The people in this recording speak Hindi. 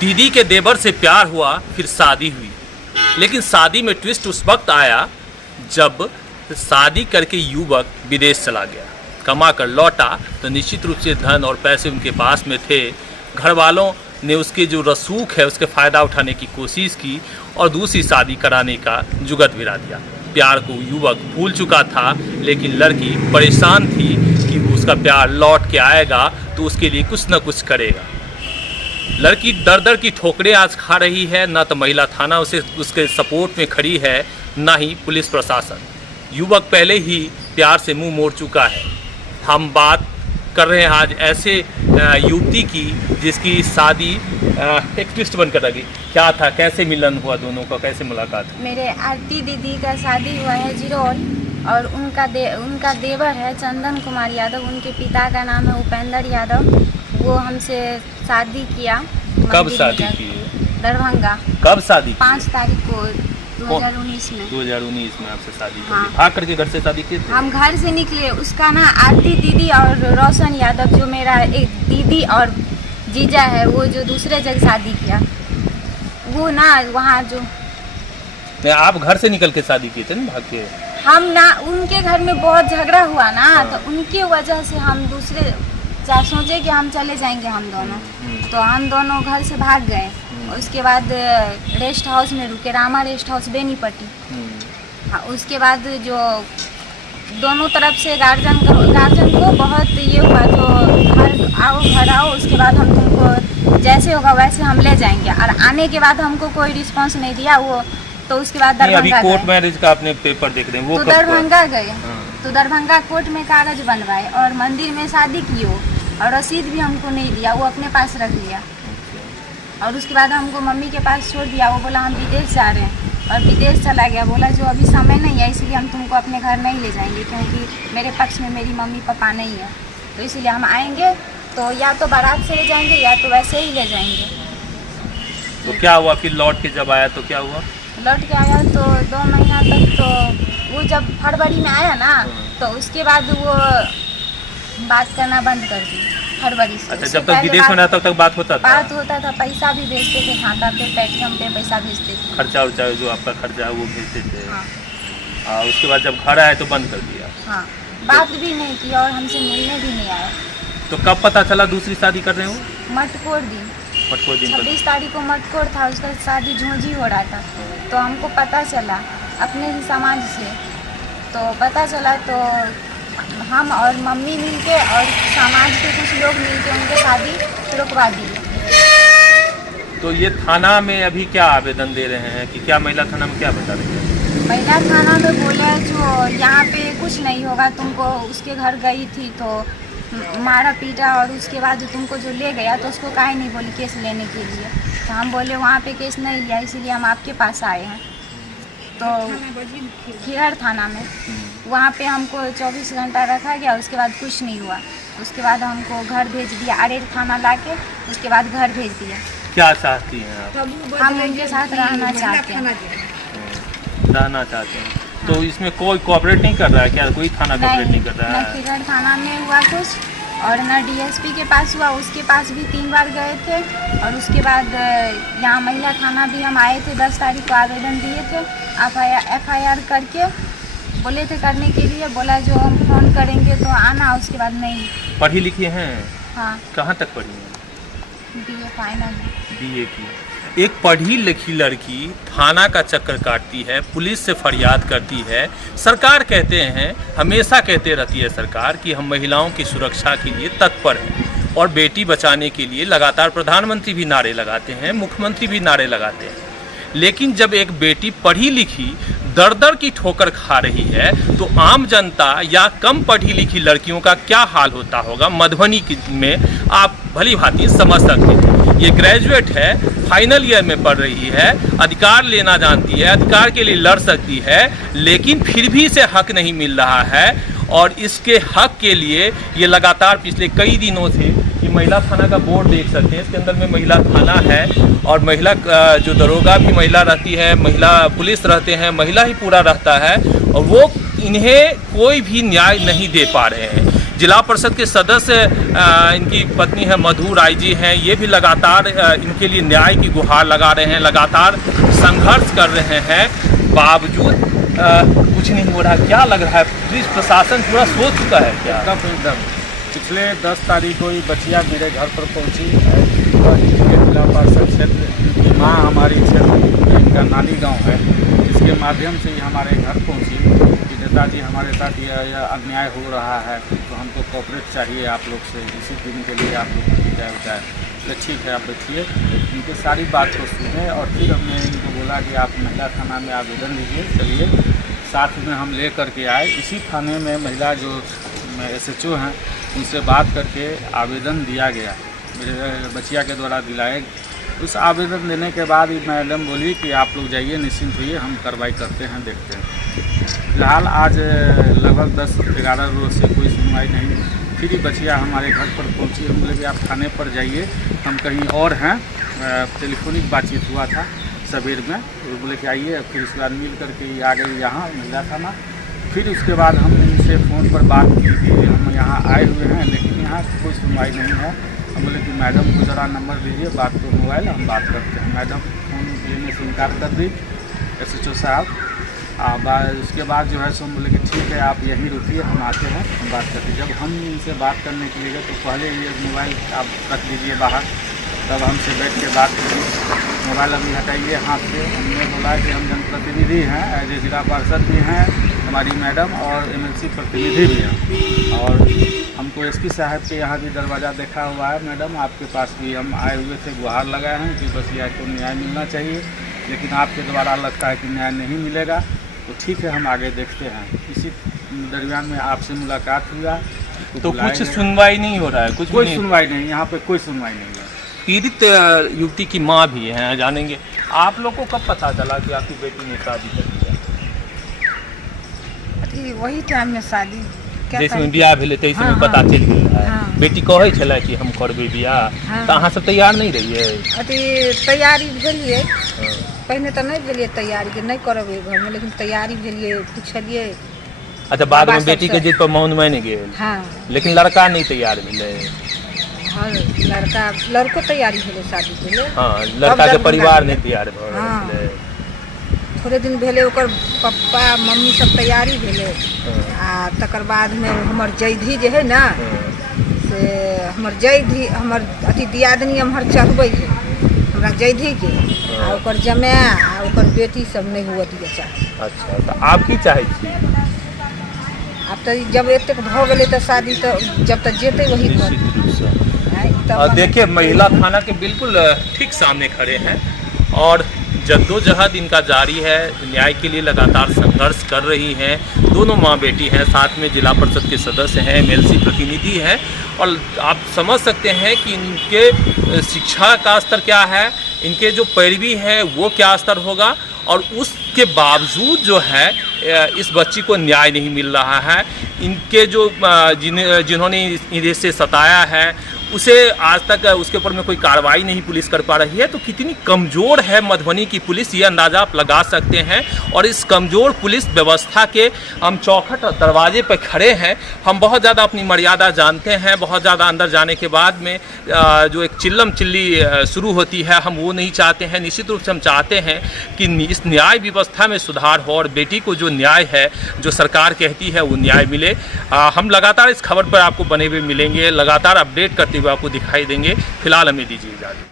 दीदी के देवर से प्यार हुआ, फिर शादी हुई। लेकिन शादी में ट्विस्ट उस वक्त आया जब शादी करके युवक विदेश चला गया। कमा कर लौटा तो निश्चित रूप से धन और पैसे उनके पास में थे। घर वालों ने उसके जो रसूख है उसके फ़ायदा उठाने की कोशिश की और दूसरी शादी कराने का जुगत भिड़ा दिया। प्यार को युवक भूल चुका था, लेकिन लड़की परेशान थी कि उसका प्यार लौट के आएगा तो उसके लिए कुछ न कुछ करेगा। लड़की दर दर की ठोकरें आज खा रही है। न तो महिला थाना उसके सपोर्ट में खड़ी है, न ही पुलिस प्रशासन। युवक पहले ही प्यार से मुंह मोड़ चुका है। हम बात कर रहे हैं आज ऐसे युवती की जिसकी शादी एक ट्विस्ट बनकर रह गई। क्या था, कैसे मिलन हुआ दोनों का, कैसे मुलाकात? मेरे आरती दीदी का शादी हुआ है जिरोल और उनका देवर है चंदन कुमार यादव। उनके पिता का नाम है उपेंद्र यादव। वो हमसे शादी किया। कब शादी की? दरभंगा। कब शादी? 5 तारीख को 2019 में। 2019 में आपसे शादी की? हाँ। भाग करके घर से शादी की थी? हम घर से निकले। उसका ना आरती दीदी और रोशन यादव जो मेरा एक दीदी और जीजा है, वो जो दूसरे जगह शादी किया, वो ना वहाँ जो आप घर से निकल के शादी किए थे ना, भाग के? हम ना उनके घर में बहुत झगड़ा हुआ ना, तो उनके वजह से हम दूसरे सोचे कि हम चले जाएंगे हम दोनों। तो हम दोनों घर से भाग गए। उसके बाद रेस्ट हाउस में रुके, रामा रेस्ट हाउस बेनीपट्टी। हाँ, उसके बाद जो दोनों तरफ से गार्जियन को बहुत ये हुआ, जो घर आओ, उसके बाद हम तुमको जैसे होगा वैसे हम ले जाएंगे। और आने के बाद हमको कोई रिस्पांस नहीं दिया वो। तो उसके बाद दरभंगा कोर्ट मैरिज का आपने पेपर देख रहे हैं वो? तो दरभंगा गए। तो दरभंगा कोर्ट में कागज बनवाए और मंदिर में शादी की हो, और रसीद भी हमको नहीं दिया, वो अपने पास रख लिया। और उसके बाद हमको मम्मी के पास छोड़ दिया। वो बोला हम विदेश जा रहे हैं, और विदेश चला गया। बोला जो अभी समय नहीं है इसलिए हम तुमको अपने घर नहीं ले जाएंगे, क्योंकि मेरे पक्ष में मेरी मम्मी पापा नहीं है, तो इसलिए हम आएंगे तो या तो बारात से ले जाएंगे या तो वैसे ही ले जाएंगे। तो क्या हुआ फिर लौट के जब आया तो क्या हुआ? लौट के आया तो 2 महीना तक, तो वो जब फरवरी में आया ना, तो उसके बाद वो बात करना बंद कर दी फरवरी से। अच्छा, जब तक विदेश में रहता तब तक बात होता था। पैसा भी भेजते थे खाता पे, पेटीएम पे पैसा भेजते थे। खर्चा उर्चा जो आपका खर्चा है वो भेजते थे? हाँ। उसके बाद जब घर आए तो बंद कर दिया? हाँ, बात भी नहीं की और हमसे मिलने भी नहीं आया। तो कब पता चला दूसरी शादी कर रहे हो? मटकोर दिन 26 तारीख को मटकोर था, उसका शादी झोंझी हो रहा था। तो हमको पता चला अपने ही समाज से, तो पता चला तो हम और मम्मी मिलके और समाज के कुछ लोग मिलके उनके शादी रुकवा दी। तो ये थाना में अभी क्या आवेदन दे रहे हैं कि क्या महिला थाना में क्या बता रहे हैं? महिला थाना में बोले जो यहाँ पे कुछ नहीं होगा, तुमको उसके घर गई थी तो मारा पीटा, और उसके बाद जो तुमको जो ले गया तो उसको काहे नहीं बोली केस लेने के लिए। तो हम बोले वहाँ पे केस नहीं लिया, इसीलिए हम आपके पास आए हैं। तो खिहर थाना में वहाँ पे हमको 24 घंटा रखा गया। उसके बाद कुछ नहीं हुआ। उसके बाद हमको घर भेज दिया, आरेर थाना लाके उसके बाद घर भेज दिया। क्या चाहती हैं आप? हम उनके साथ रहना चाहते हैं। रहना चाहते हैं। तो इसमें कोई कोऑपरेट नहीं कर रहा है क्या? कोई थाना कोऑपरेट नहीं कर रहा है? न खिहर थाना में हुआ कुछ, और न डीएसपी के पास हुआ। उसके पास भी 3 बार गए थे। और उसके बाद यहाँ महिला थाना भी हम आए थे, 10 तारीख को आवेदन दिए थे, FIR करके बोले थे करने के लिए। बोला जो हम फ़ोन करेंगे तो आना। उसके बाद नहीं। पढ़ी लिखी हैं? हाँ। कहाँ तक पढ़ी हैं? BA final. BA की। एक पढ़ी लिखी लड़की थाना का चक्कर काटती है, पुलिस से फरियाद करती है। सरकार कहते हैं, हमेशा कहते रहती है सरकार कि हम महिलाओं की सुरक्षा के लिए तत्पर हैं और बेटी बचाने के लिए लगातार प्रधानमंत्री भी नारे लगाते हैं, मुख्यमंत्री भी नारे लगाते हैं। लेकिन जब एक बेटी पढ़ी लिखी दर दर की ठोकर खा रही है तो आम जनता या कम पढ़ी लिखी लड़कियों का क्या हाल होता होगा मधुबनी में आप भली भांति समझ सकते हैं। ये ग्रेजुएट है, फाइनल ईयर में पढ़ रही है, अधिकार लेना जानती है, अधिकार के लिए लड़ सकती है, लेकिन फिर भी इसे हक नहीं मिल रहा है। और इसके हक के लिए ये लगातार पिछले कई दिनों से ये महिला थाना का बोर्ड देख सकते हैं, इसके अंदर में महिला थाना है और महिला जो दरोगा भी महिला रहती है, महिला पुलिस रहते हैं, महिला ही पूरा रहता है और वो इन्हें कोई भी न्याय नहीं दे पा रहे हैं। जिला परिषद के सदस्य इनकी पत्नी है मधु राय जी हैं, ये भी लगातार इनके लिए न्याय की गुहार लगा रहे हैं, लगातार संघर्ष कर रहे हैं, बावजूद कुछ नहीं हो रहा। क्या लग रहा है, पुलिस प्रशासन पूरा सोच चुका है क्या? एकदम पिछले 10 तारीख को ही बच्चियाँ मेरे घर पर पहुँची। जिला परिषद क्षेत्र की माँ हमारी क्षेत्र इनका नाली गांव है, इसके माध्यम से ही हमारे घर पहुँची कि नेताजी हमारे साथ यह अन्याय हो रहा है, तो हमको कोऑपरेट चाहिए आप लोग से, इसी दिन के लिए आप लोग क्या होता है। तो ठीक है, आप बैठिए। इनके सारी बात को सुने और फिर हमने इनको बोला कि आप महिला थाना में आवेदन लीजिए। चलिए, साथ में हम ले करके आए। इसी थाने में महिला जो SHO हैं उनसे बात करके आवेदन दिया गया, मेरे बच्चिया के द्वारा दिलाए। उस आवेदन देने के बाद मैडम बोली कि आप लोग जाइए, निश्चिंत होइए, हम कार्रवाई करते हैं, देखते हैं। फिलहाल आज लगभग 10-11 रोज से कोई सुनवाई नहीं। फिर ही बच्चिया हमारे घर पर पहुंची। हम बोले कि आप थाने पर जाइए, हम कहीं और हैं। टेलीफोनिक बातचीत हुआ था सवेर में, तो बोले कि आइए। फिर उसके बाद मिल करके आ गई यहाँ महिला थाना। फिर उसके बाद हमने इनसे फ़ोन पर बात की कि हम यहाँ आए हुए हैं, लेकिन यहाँ कोई सुनवाई नहीं है। हम बोले कि मैडम को ज़रा नंबर दीजिए, बात तो मोबाइल हम बात करते हैं। मैडम फ़ोन लेने से इनकार कर दी, SHO साहब। उसके बाद जो है सो बोले कि ठीक है, आप यहीं रुकिए, हम आते हैं, हम बात करते हैं। जब हम इनसे बात करने के लिए गए तो पहले ये मोबाइल आप रख लीजिए बाहर, तब हमसे बैठ के बात करिए। मोबाइल अभी हटाइए हाथ से। हमने बोला कि हम जनप्रतिनिधि हैं, एज ए जिला पार्षद भी हैं हमारी मैडम, और MLC प्रतिनिधि भी हैं, और हमको SP साहब के यहाँ भी दरवाज़ा देखा हुआ है। मैडम, आपके पास भी हम आए हुए थे, गुहार लगाए हैं कि बस यह को न्याय मिलना चाहिए, लेकिन आपके द्वारा लगता है कि न्याय नहीं मिलेगा। तो ठीक है, हम आगे देखते हैं। इसी दरमियान में आपसे मुलाकात हुआ तो कुछ सुनवाई नहीं हो रहा है, कुछ कोई सुनवाई नहीं, यहाँ पे कोई सुनवाई नहीं है। पीड़ित युवती की माँ भी हैं, जानेंगे। आप लोग को कब पता चला कि आपकी बेटी ने शादी कर दिया? वही टाइम में शादी जैसे में बियाह भेले तैसे में पता चल गया है। बेटी कहे छला कि हम करबे बियाह, तो अहाँ सब तैयार नहीं रहिए? अथी तैयारी भेलिए, पहले तो नहीं भेलिए तैयारी कि नहीं करबे घर में, लेकिन तैयारी भेलिए, पूछलिए। अच्छा, बाद में बेटी के जिद पर मौन मान गए। हाँ, लेकिन लड़का नहीं तैयार मिले। हाँ, लड़को तैयारी भेले शादी के लिए। हाँ, लड़का के परिवार नहीं तैयार भेले। थोड़े दिन भेले ओकर पप्पा मम्मी सब तैयारी भेले। आ तकर बाद में हमर जैधी जे है ना, से हमर जैधी हमर अथी दियादनी हमर चढ़बै है हमरा जैधी के, आ ओकर जमाय आ ओकर बेटी सब नहीं हुआ दिया चाहे। अच्छा, तो आप की चाहे छी? अब तो जब एतेक भ गेलै तो शादी, तो जब तक जेते वही घर। देखिए, महिला थाना के बिल्कुल ठीक सामने खड़े हैं और जद्दोजहद इनका जारी है, न्याय के लिए लगातार संघर्ष कर रही हैं। दोनों माँ बेटी हैं, साथ में जिला परिषद के सदस्य हैं, MLC प्रतिनिधि हैं, और आप समझ सकते हैं कि इनके शिक्षा का स्तर क्या है, इनके जो पैरवी है वो क्या स्तर होगा, और उसके बावजूद जो है इस बच्ची को न्याय नहीं मिल रहा है। इनके जो जिन्होंने इन्हें से सताया है उसे आज तक उसके ऊपर में कोई कार्रवाई नहीं पुलिस कर पा रही है। तो कितनी कमज़ोर है मधुबनी की पुलिस, ये अंदाज़ा आप लगा सकते हैं। और इस कमज़ोर पुलिस व्यवस्था के हम चौखट दरवाजे पर खड़े हैं। हम बहुत ज़्यादा अपनी मर्यादा जानते हैं, बहुत ज़्यादा अंदर जाने के बाद में जो एक चिल्लम चिल्ली शुरू होती है, हम वो नहीं चाहते हैं। निश्चित रूप से हम चाहते हैं कि इस न्याय व्यवस्था में सुधार हो और बेटी को जो न्याय है, जो सरकार कहती है, वो न्याय मिले। हम लगातार इस खबर पर आपको बने हुए मिलेंगे, लगातार अपडेट करते हुए आपको दिखाई देंगे। फिलहाल हमें दीजिए इजाज़त।